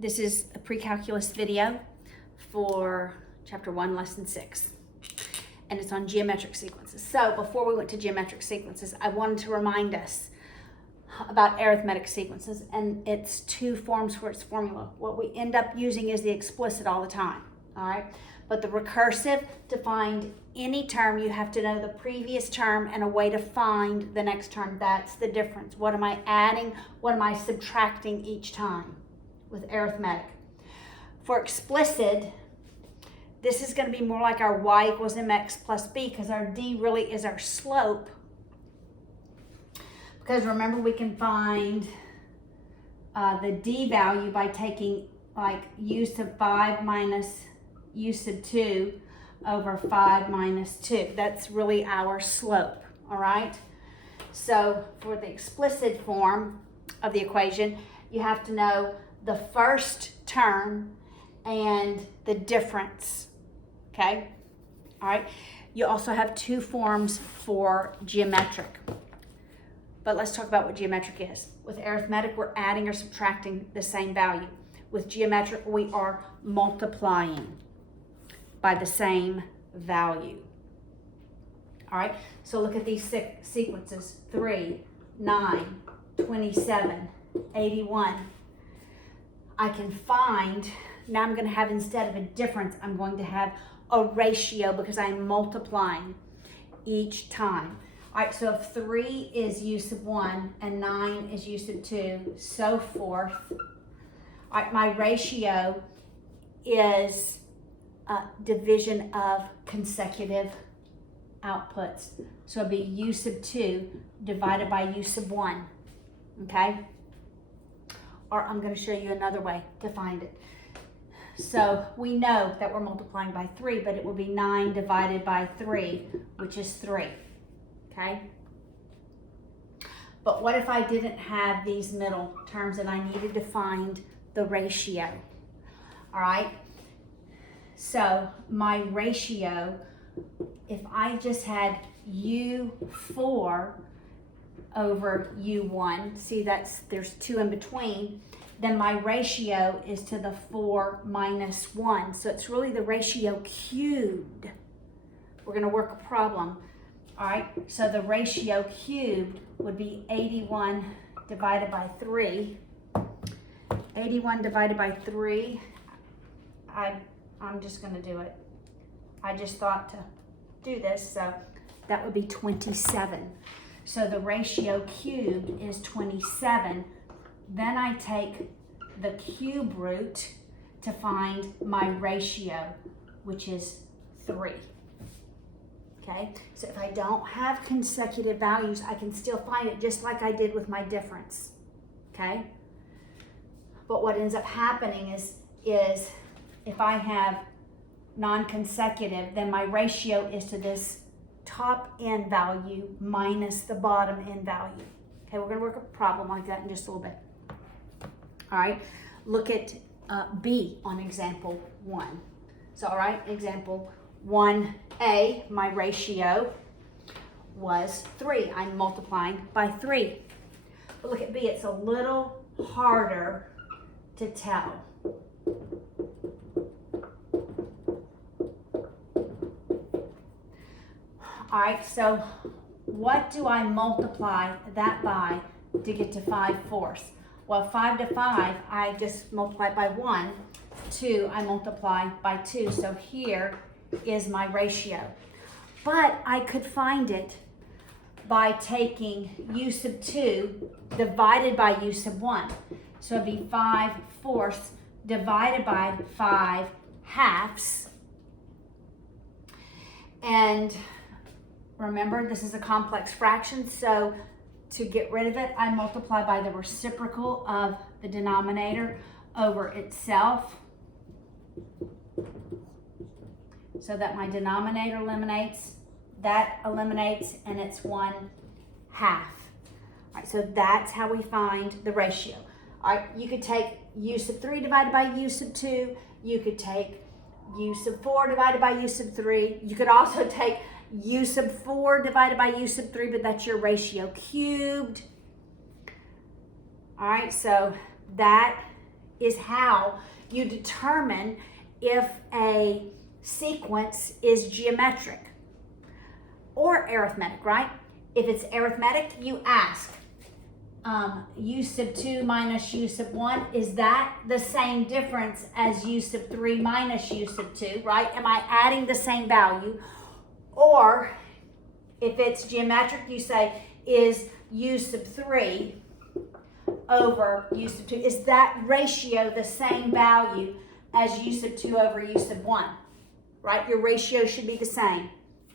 This is a pre-calculus video for chapter 1, lesson 6, and it's on geometric sequences. So before we went to geometric sequences, I wanted to remind us about arithmetic sequences and its two forms for its formula. What we end up using is the explicit all the time, all right? But the recursive, to find any term, you have to know the previous term and a way to find the next term. That's the difference. What am I adding? What am I subtracting each time with arithmetic? For explicit, this is going to be more like our y equals mx plus b, because our d really is our slope. Because remember, we can find the d value by taking like u sub 5 minus u sub 2 over 5 minus 2. That's really our slope, all right? So for the explicit form of the equation, you have to know the first term and the difference, okay? All right, you also have two forms for geometric. But let's talk about what geometric is. With arithmetic, we're adding or subtracting the same value. With geometric, we are multiplying by the same value. All right, so look at these sequences: 3, 9, 27, 81. I can find, now I'm going to have, instead of a difference, I'm going to have a ratio because I'm multiplying each time. All right, so if 3 is u sub 1 and 9 is u sub 2, so forth. All right, my ratio is division of consecutive outputs. So it'd be u sub 2 divided by u sub 1, okay? Or I'm going to show you another way to find it. So we know that we're multiplying by 3, but it will be 9 divided by 3, which is 3, okay? But what if I didn't have these middle terms and I needed to find the ratio? All right, so my ratio, if I just had u4 over u1, see there's 2 in between, then my ratio is to the 4 minus 1. So it's really the ratio cubed. We're going to work a problem. All right, so the ratio cubed would be 81 divided by 3. 81 divided by 3, I'm just going to do it. I just thought to do this, so that would be 27. So the ratio cubed is 27. Then I take the cube root to find my ratio, which is 3. Okay, so if I don't have consecutive values, I can still find it just like I did with my difference. Okay, but what ends up happening is if I have non-consecutive, then my ratio is to this top end value minus the bottom end value. Okay, we're going to work a problem like that in just a little bit. All right, look at B on example 1. So, all right, example 1A, my ratio was 3. I'm multiplying by 3. But look at B, it's a little harder to tell. All right, so what do I multiply that by to get to 5/4? Well, 5 to 5, I just multiply by 1. 2, I multiply by 2. So here is my ratio. But I could find it by taking u sub 2 divided by u sub 1. So it'd be 5/4 divided by 5/2. And remember, this is a complex fraction, so to get rid of it, I multiply by the reciprocal of the denominator over itself, so that my denominator eliminates, that eliminates, and it's 1/2. All right, so that's how we find the ratio. All right, you could take u sub 3 divided by u sub 2. You could take u sub 4 divided by u sub 3. You could also take u sub 4 divided by u sub 3, but that's your ratio cubed. All right, so that is how you determine if a sequence is geometric or arithmetic, right? If it's arithmetic, you ask, u sub 2 minus u sub 1, is that the same difference as u sub 3 minus u sub 2, right? Am I adding the same value? Or if it's geometric, you say, is u sub 3 over u sub 2, is that ratio the same value as u sub 2 over u sub 1, right? Your ratio should be the same.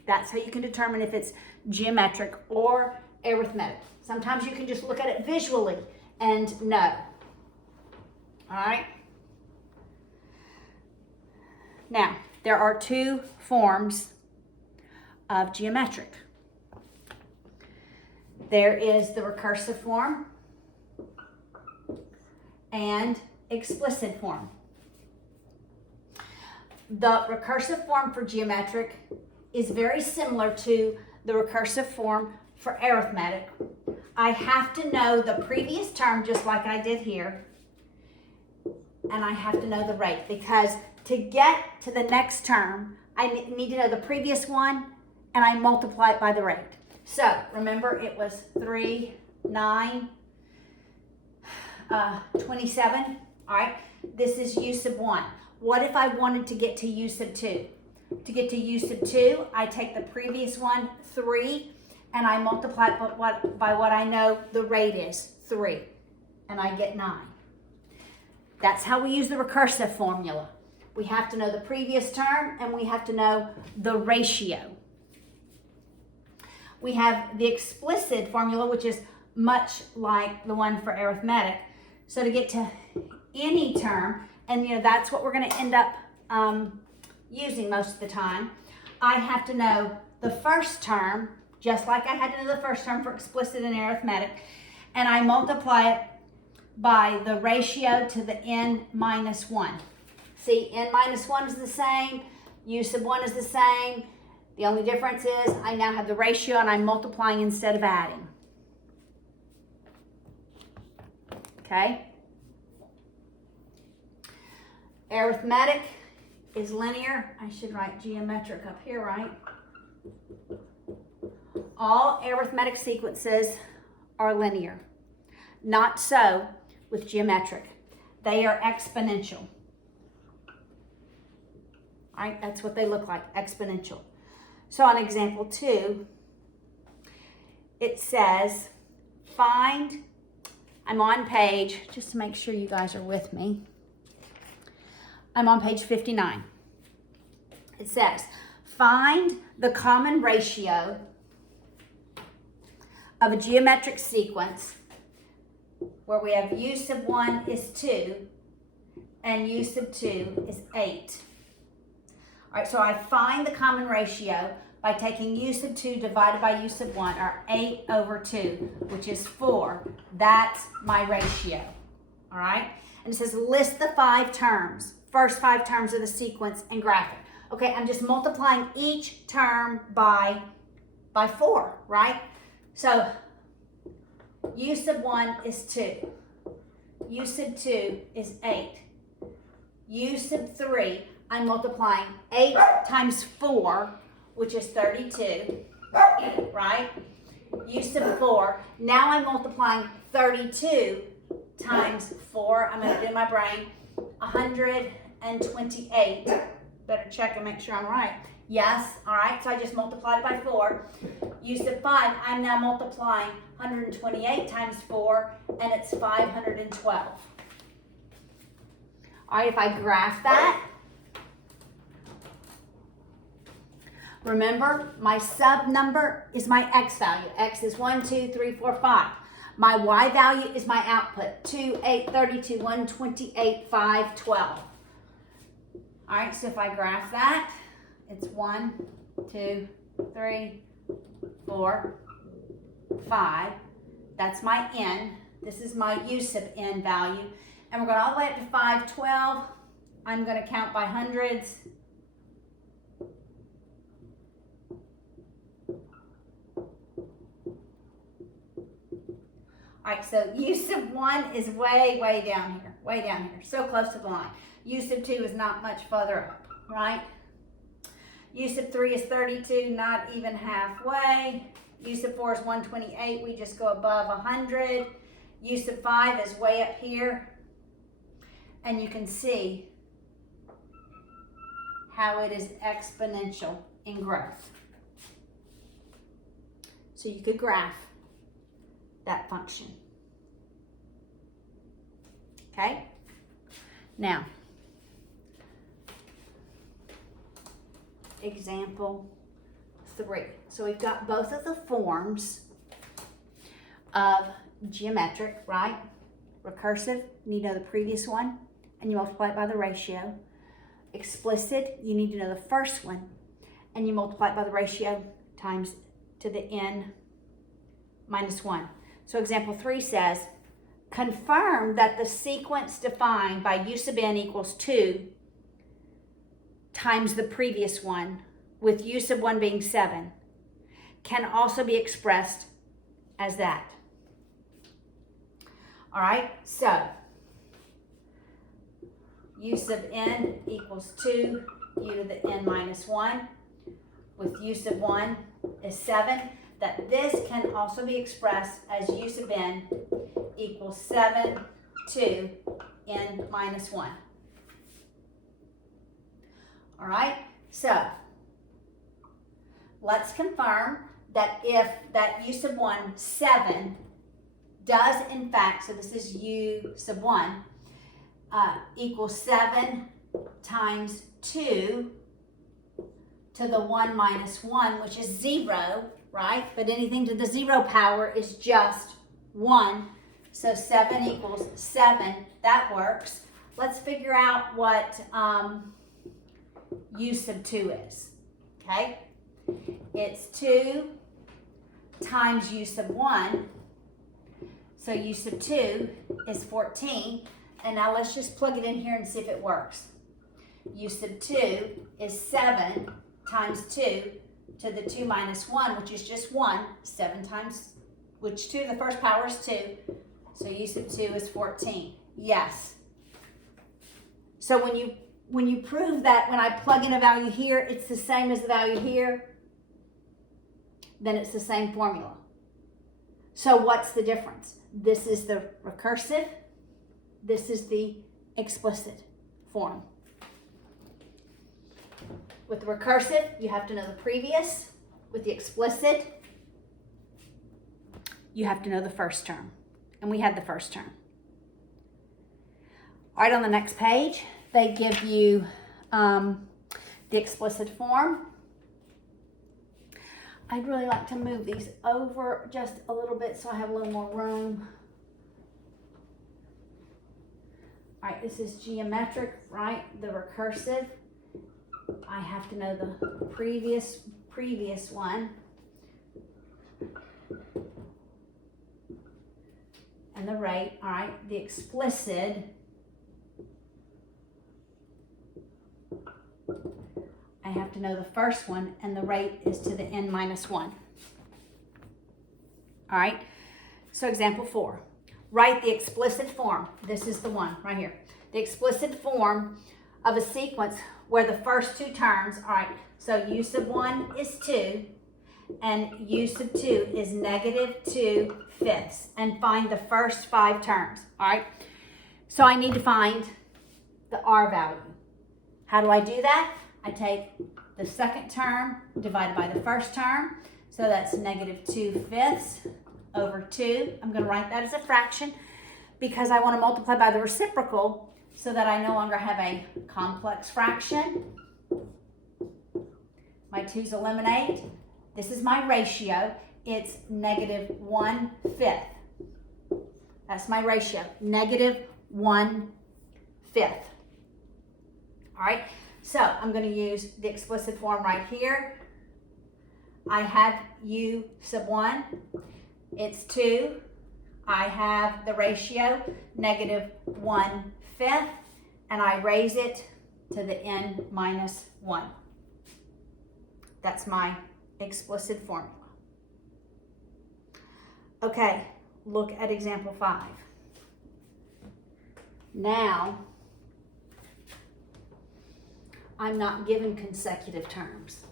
That's how you can determine if it's geometric or arithmetic. Sometimes you can just look at it visually and know. All right? Now, there are two forms of geometric. There is the recursive form and explicit form. The recursive form for geometric is very similar to the recursive form for arithmetic. I have to know the previous term just like I did here, and I have to know the rate, because to get to the next term, I need to know the previous one, and I multiply it by the rate. So remember, it was 3, 9, 27. All right, this is u sub 1. What if I wanted to get to u sub 2? To get to u sub 2, I take the previous one, 3, and I multiply it by what I know the rate is, 3, and I get 9. That's how we use the recursive formula. We have to know the previous term, and we have to know the ratio. We have the explicit formula, which is much like the one for arithmetic. So to get to any term, and that's what we're going to end up using most of the time, I have to know the first term, just like I had to know the first term for explicit and arithmetic, and I multiply it by the ratio to the n minus 1. See, n minus 1 is the same, u sub 1 is the same. The only difference is I now have the ratio and I'm multiplying instead of adding. Okay? Arithmetic is linear. I should write geometric up here, right? All arithmetic sequences are linear. Not so with geometric. They are exponential. All right, that's what they look like, exponential. So on example 2, it says, find, I'm on page, just to make sure you guys are with me, I'm on page 59. It says, find the common ratio of a geometric sequence where we have u sub 1 is 2 and u sub 2 is 8. All right, so I find the common ratio by taking u sub 2 divided by u sub 1, or 8 over 2, which is 4. That's my ratio, all right? And it says list the 5 terms, first 5 terms of the sequence, and graph it. Okay, I'm just multiplying each term by 4, right? So u sub 1 is 2, u sub 2 is 8, u sub 3, I'm multiplying 8 times 4, which is 32, right? U sub 4. Now I'm multiplying 32 times 4. I'm going to do my brain. 128. Better check and make sure I'm right. Yes, all right. So I just multiplied by 4. U sub 5, I'm now multiplying 128 times 4, and it's 512. All right, if I graph that, remember, my sub number is my x value. X is 1, 2, 3, 4, 5. My y value is my output. 2, 8, 32, 128, 5, 12. All right, so if I graph that, it's 1, 2, 3, 4, 5. That's my n. This is my u sub n value. And we're going all the way up to 512. I'm going to count by hundreds. All right, so u sub 1 is way, way down here. way down here, so close to the line. U sub 2 is not much further up, right? U sub 3 is 32, not even halfway. U sub 4 is 128, we just go above 100. U sub 5 is way up here. And you can see how it is exponential in growth. So you could graph that function. Okay? Now, example 3. So we've got both of the forms of geometric, right? Recursive, you need to know the previous one, and you multiply it by the ratio. Explicit, you need to know the first one, and you multiply it by the ratio times to the n minus 1. So example 3 says, confirm that the sequence defined by u sub n equals 2 times the previous one, with u sub 1 being 7, can also be expressed as that. All right, so u sub n equals 2 u to the n minus 1, with u sub 1 is 7, that this can also be expressed as u sub n equals 7 to n minus 1. All right, so let's confirm that if that u sub 1, 7, does in fact, so this is u sub 1, equals 7 times 2 to the 1 minus 1, which is 0, right? But anything to the 0 power is just 1. So 7 equals 7. That works. Let's figure out what u sub 2 is. Okay? It's 2 times u sub 1. So u sub 2 is 14. And now let's just plug it in here and see if it works. U sub 2 is 7 times 2 to the 2 minus 1, which is just 1. 7 times, which 2 to the first power is 2. So u sub 2 is 14. Yes. So when you prove that when I plug in a value here, it's the same as the value here, then it's the same formula. So what's the difference? This is the recursive. This is the explicit form. With the recursive, you have to know the previous. With the explicit, you have to know the first term. And we had the first term. All right, on the next page, they give you the explicit form. I'd really like to move these over just a little bit so I have a little more room. All right, this is geometric, right? The recursive. I have to know the previous one. And the rate, all right? The explicit, I have to know the first one, and the rate is to the n minus 1. All right, so example 4. Write the explicit form. This is the one right here. The explicit form of a sequence where the first two terms, all right, so u sub 1 is 2, and u sub 2 is negative 2 fifths, and find the first 5 terms, all right? So I need to find the r value. How do I do that? I take the second term divided by the first term, so that's negative 2 fifths over 2. I'm going to write that as a fraction because I want to multiply by the reciprocal so that I no longer have a complex fraction. My 2's eliminate. This is my ratio. It's negative 1 fifth. That's my ratio, negative 1 fifth. All right, so I'm going to use the explicit form right here. I have u sub 1. It's 2. I have the ratio, negative 1 fifth, and I raise it to the n minus 1. That's my explicit formula. Okay, look at example 5. Now, I'm not given consecutive terms.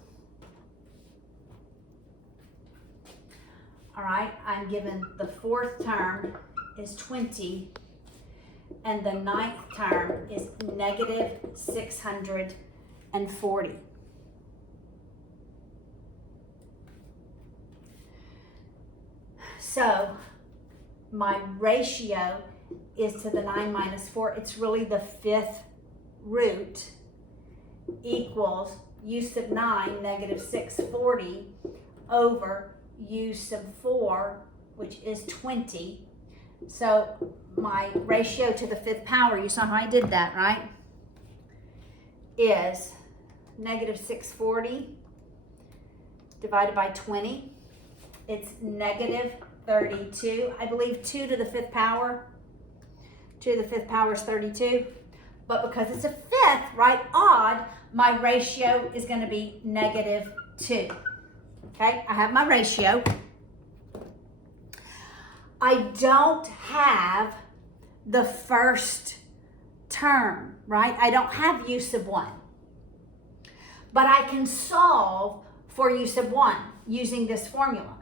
All right, I'm given the fourth term is 20, and the ninth term is negative 640. So my ratio is to the 9 minus 4. It's really the fifth root equals u sub 9 negative 640 over u sub 4, which is 20. So my ratio to the fifth power, you saw how I did that, right? Is negative 640 divided by 20. It's negative 32. I believe 2 to the fifth power. 2 to the fifth power is 32. But because it's a fifth, right, odd, my ratio is going to be negative 2. Okay, I have my ratio. I don't have the first term, right? I don't have u sub 1. But I can solve for u sub 1 using this formula.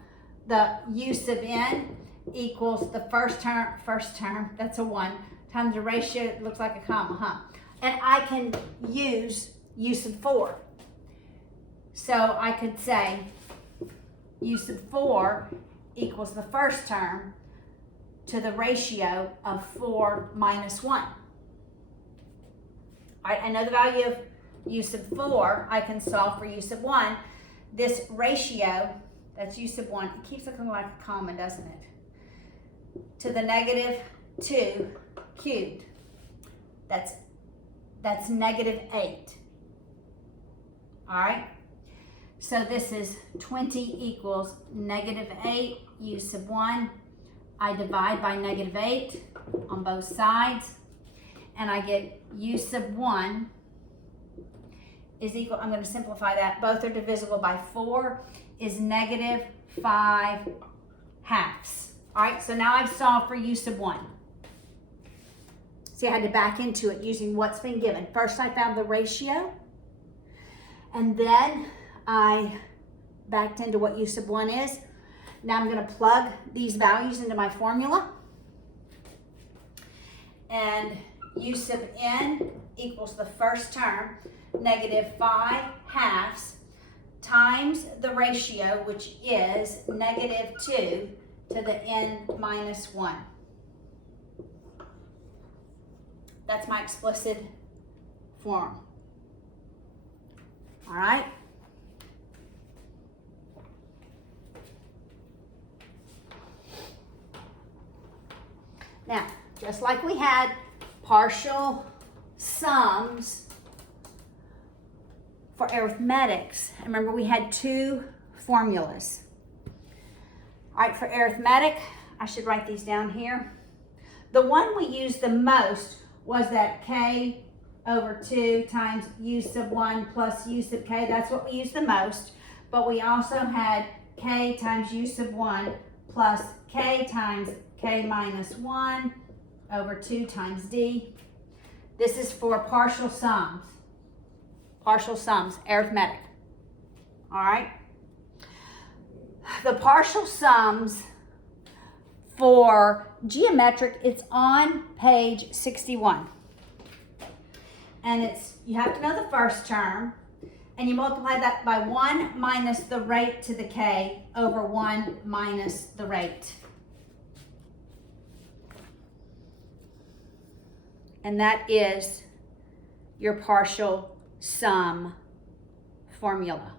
The u sub n equals the first term, that's a 1, times the ratio, it looks like a comma, huh? And I can use u sub 4. So I could say u sub 4 equals the first term to the ratio of 4 minus 1. All right, I know the value of u sub 4. I can solve for u sub 1. This ratio, that's u sub 1, it keeps looking like a comma, doesn't it? To the negative 2 cubed. That's negative 8. All right? So this is 20 equals negative 8 u sub 1. I divide by negative 8 on both sides, and I get u sub 1 is equal, I'm going to simplify that, both are divisible by 4, is negative 5 halves. All right, so now I've solved for u sub 1. See, I had to back into it using what's been given. First, I found the ratio, and then I backed into what u sub 1 is. Now I'm going to plug these values into my formula. And u sub n equals the first term, negative 5 halves, times the ratio, which is negative 2 to the n minus 1. That's my explicit form. All right? Now, just like we had partial sums for arithmetics, remember we had two formulas. All right, for arithmetic, I should write these down here. The one we used the most was that k over 2 times u sub 1 plus u sub k. That's what we used the most. But we also had k times u sub 1 plus k times k minus 1 over 2 times d. This is for partial sums, arithmetic. All right. The partial sums for geometric, it's on page 61. And it's, you have to know the first term, and you multiply that by 1 minus the rate to the k over 1 minus the rate. And that is your partial sum formula.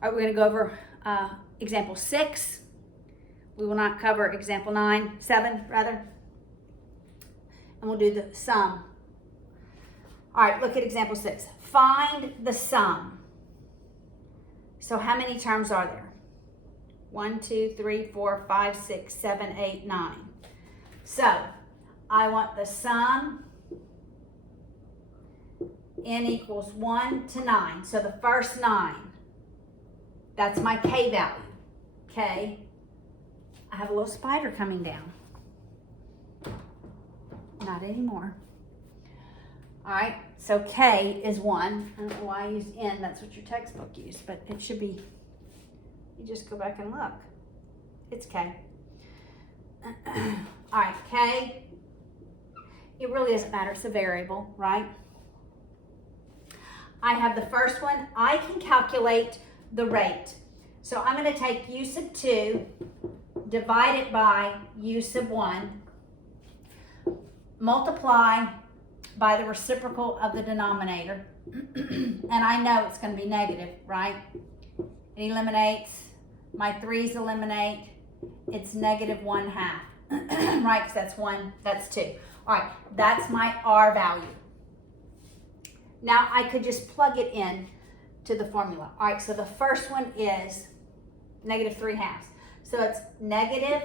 All right, we're going to go over example 6. We will not cover example 7 rather. And we'll do the sum. All right, look at example 6. Find the sum. So how many terms are there? 1, 2, 3, 4, 5, 6, 7, 8, 9. So I want the sum n equals 1 to 9. So the first 9, that's my k value. K, I have a little spider coming down. not anymore. All right, so K is 1. I don't know why I used N, that's what your textbook used, but it should be, you just go back and look. It's K. All right, K, it really doesn't matter, it's a variable, right? I have the first one, I can calculate the rate. So I'm gonna take U sub 2, divide it by U sub 1, multiply by the reciprocal of the denominator, and I know it's gonna be negative, right? It eliminates, my 3's eliminate, it's negative 1/2, right, because that's 1, that's 2. All right, that's my R value. Now I could just plug it in to the formula. All right, so the first one is negative 3/2. So it's negative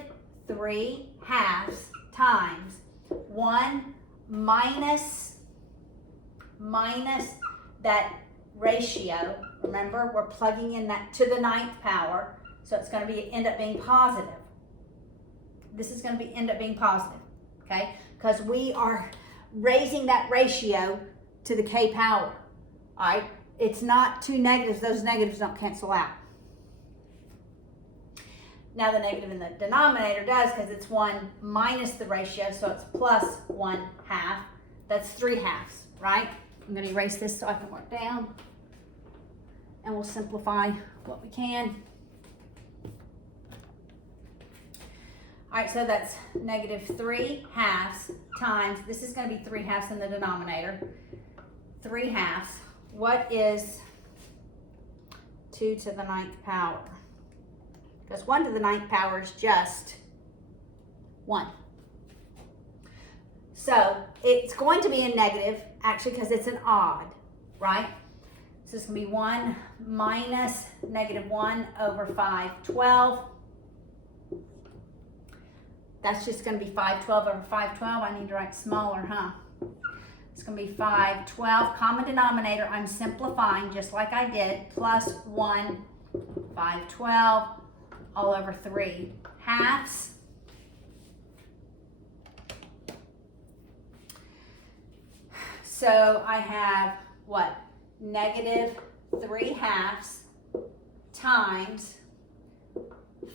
3/2 times 1 minus that ratio. Remember, we're plugging in that to the 9th power. So it's going to end up being positive. This is going to end up being positive, okay? Because we are raising that ratio to the K power, all right? It's not two negatives. Those negatives don't cancel out. Now the negative in the denominator does, because it's 1 minus the ratio, so it's plus 1/2. That's 3/2, right? I'm going to erase this so I can work down, and we'll simplify what we can. All right, so that's negative 3/2 times, this is going to be 3/2 in the denominator, 3/2. What is 2 to the 9th power? Because 1 to the 9th power is just 1. So it's going to be a negative, actually, because it's an odd, right? So it's going to be 1 minus negative 1 over 5/12. That's just going to be 5/12 over 5/12. I need to write smaller, huh? It's going to be 5/12. Common denominator, I'm simplifying just like I did. Plus 1, 5/12 all over 3/2. So I have what? Negative 3/2 times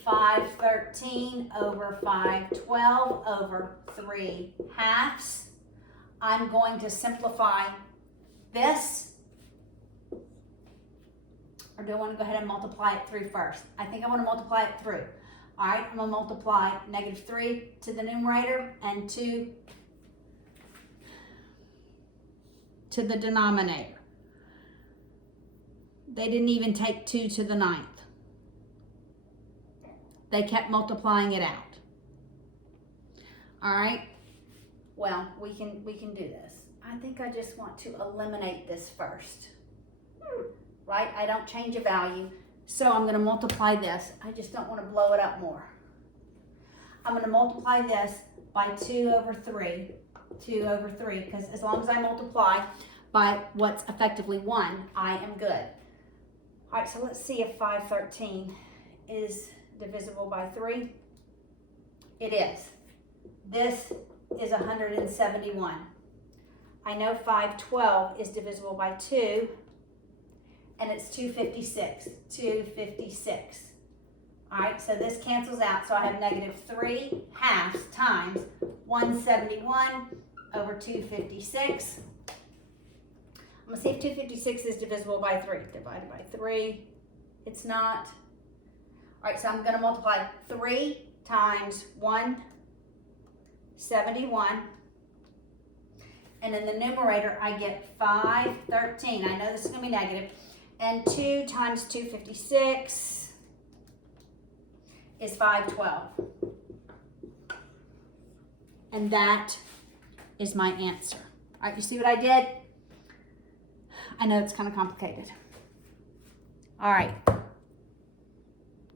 5/13 over 5/12 over 3/2. I'm going to simplify this, or do I want to go ahead and multiply it through first? I think I want to multiply it through. All right, I'm going to multiply negative 3 to the numerator and 2 to the denominator. They didn't even take 2 to the 9th. They kept multiplying it out. All right. Well, we can do this. I think I just want to eliminate this first. Right? I don't change a value, so I'm going to multiply this. I just don't want to blow it up more. I'm going to multiply this by 2 over 3. 2 over 3, because as long as I multiply by what's effectively 1, I am good. All right, so let's see if 5/13 is divisible by 3. It is. This is 171. I know 5/12 is divisible by 2, and it's 256. 256. All right, so this cancels out, so I have negative 3/2 times 171 over 256. I'm gonna see if 256 is divisible by 3. Divided by 3, it's not. All right, so I'm gonna multiply 3 times 171. And in the numerator, I get 5/13. I know this is gonna be negative. And 2 times 256 is 5/12. And that is my answer. All right, you see what I did? I know it's kind of complicated. All right.